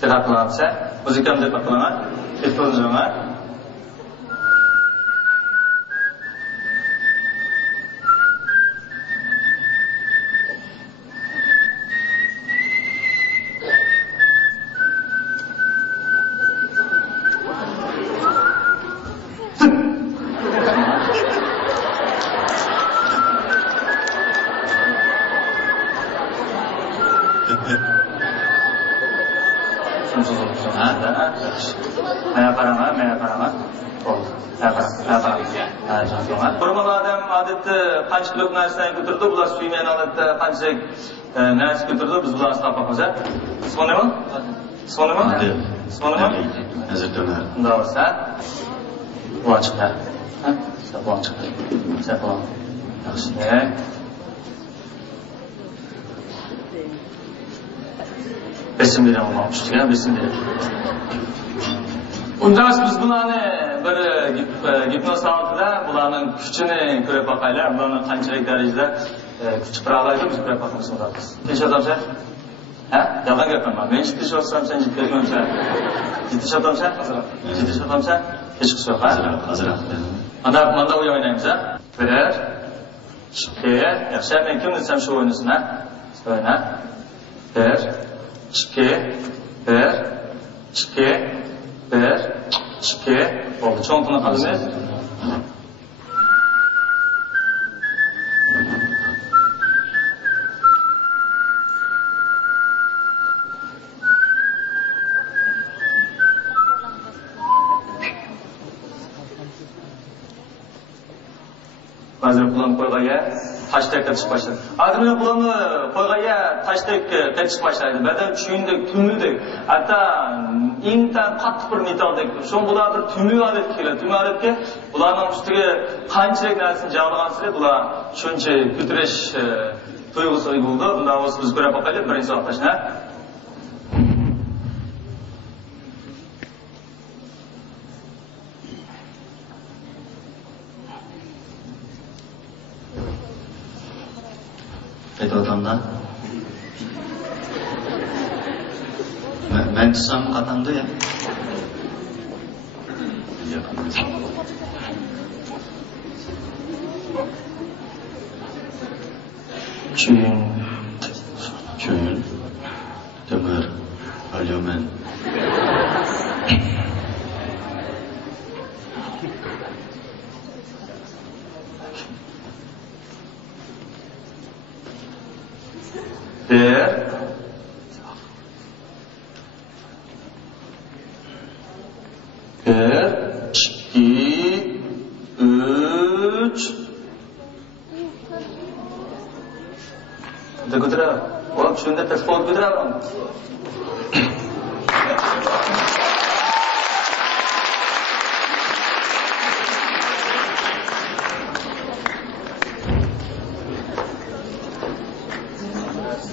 Sehat qilamsa, muzikam deb qilaman. Ketib qancha kilo narsani ko'tardi, bular suymani oladi, qancha narsa ko'tardi, biz bularni topamiz. Sonimi? Hazratlar. Unda bo'lsa, bu ochiqlar. Bu ochiqlar. Sapon. Yaxshi. Bismillah olmoqchiga, bismillah. Undan biz bularni bir gipnoz holatida bularning kuchini ko'rib boqaylik. Bularning qanchalik darajada kuch qiladi, biz ko'rib boqamiz. Teshodamsa? Ha? Yolg'on gapaman. Men teshodsam sen jiddiymsan. Teshodamsa? Teshodamsa? Hech qilsa yo'q, ha? Hozir. Mana o'ynaymiz, ha? 1 2 yaxshi, men kim desam shu o'ynasin, ha? O'yna. 1 2 1 2 1 2 oldu. Çoğuntuna kalınız. Hazır kulağını koyğaya taştek kaçış başladı. Adımın kulağını koyğaya taştek kaçış başladı. Beden çüğündük, tümlüdük. Hatta intan qattiq bir metaldek. Şon bular bir tümlü adet keladi. Tümlü adetke bularning ustiga qanchalik narsani jag'lagansizlar, bular shuncha ko'tarish tuyg'usi bo'ldi. Bundan o'zi biz ko'rib boqaylik birinchi soatdashna. Aytayotganda men tutsam qatandi ya. Çün, demir, alümen. Şunda telefon götürüyorum.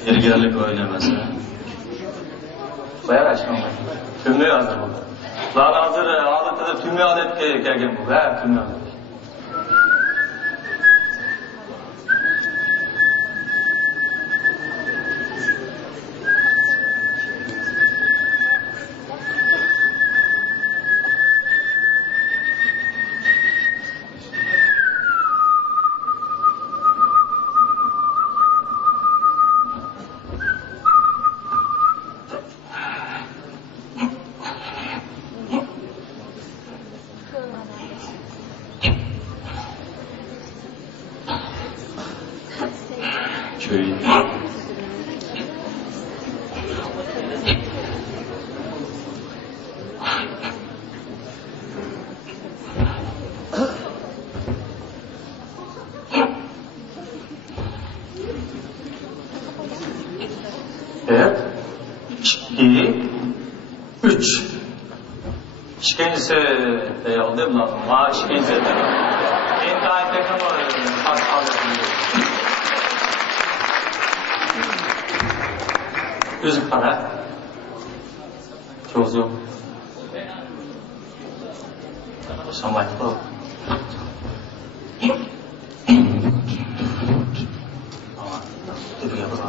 Yergerlik oynaması. Bayağı açmam. Tümlü hazır bu. Lan hazır adette tümlü adet gelgen bu. Ha, tümlü adet. Evet. 2 3 İkincisi oldu mu? Ha, ikincisi. En kayıtlıkım var. Gözüm para. Çok zor. Samay bu. Ama, tabii yapalım.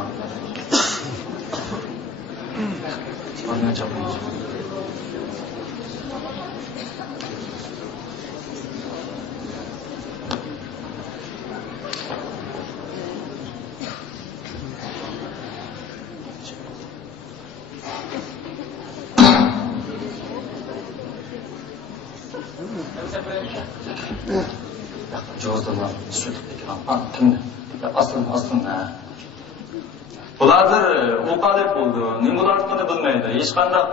Bana çapınız. Jo'zdan sutib ekan. Kimni? Aslında. Bulardır o'qalib bo'ldi. Nima bo'larligini bilmaydi. Hech qanday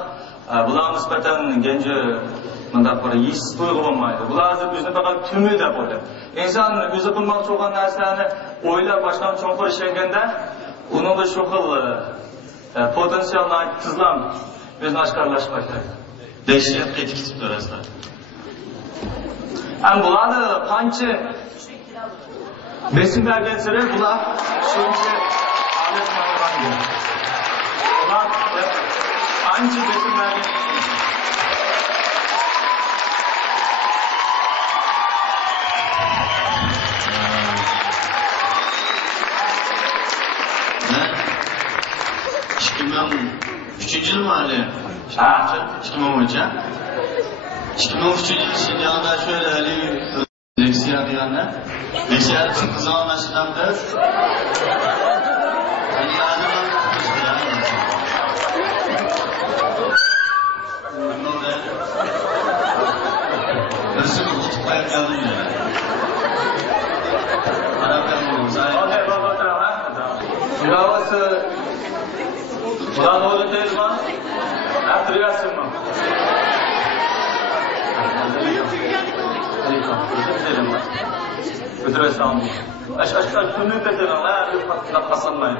bularga nisbatan genji bunday bir his tuyg'u bo'lmaydi. Bularni o'zini faqat tumi deb o'ylaydi. Inson o'zi qilmoqchi bo'lgan narsani o'ylab boshdan cho'nqir ishganda, uning shu xil potensialni tizlam o'zini oshkorlashib boshlaydi. Dehshat ketib turasizlar. Bularni qancha besim bergan sari bular shuncha Ular ancha besim bergan. Ben 2003 yıl mı hali? 2013 ha? 2013 yıl Şinjan'da şöyle hali leksiya diyenler. Leksiya kızı anlaşılandı. Nasıl tutuklayıp geldin ya? Arap'tan mı? Okey, baba tamam. Şurası Bulan oğlu değil mi? Hatırlıyorsun mu? Götürüyorsun mu? Aç şunu dedim lan, bir patlat basılmayın.